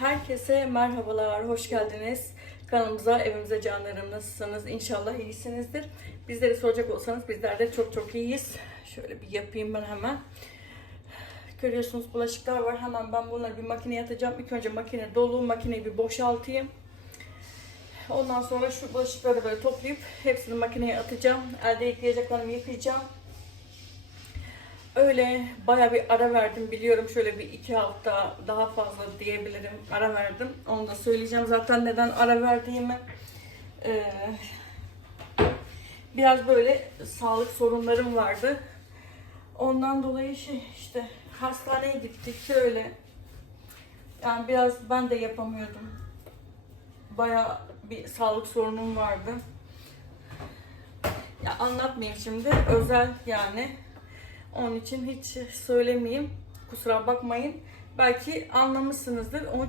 Herkese merhabalar, hoş geldiniz. Kanalımıza, evimize canlarım nasılsınız? İnşallah iyisinizdir. Bizleri soracak olsanız bizler de çok çok iyiyiz. Şöyle bir yapayım ben hemen. Görüyorsunuz bulaşıklar var. Hemen ben bunları bir makineye atacağım. İlk önce makine dolu, makineyi bir boşaltayım. Ondan sonra şu bulaşıkları böyle toplayıp hepsini makineye atacağım. Elde yıkayacaklarımı yıkayacağım. Öyle baya bir ara verdim biliyorum şöyle bir iki hafta daha fazla diyebilirim ara verdim. Onu da söyleyeceğim zaten neden ara verdiğimi. Ee, biraz böyle sağlık sorunlarım vardı. Ondan dolayı şey işte hastaneye gittik şöyle. Yani biraz ben de yapamıyordum. Baya bir sağlık sorunum vardı. Ya anlatmayayım şimdi özel yani. Onun için hiç söylemeyeyim. Kusura bakmayın. Belki anlamışsınızdır. Onu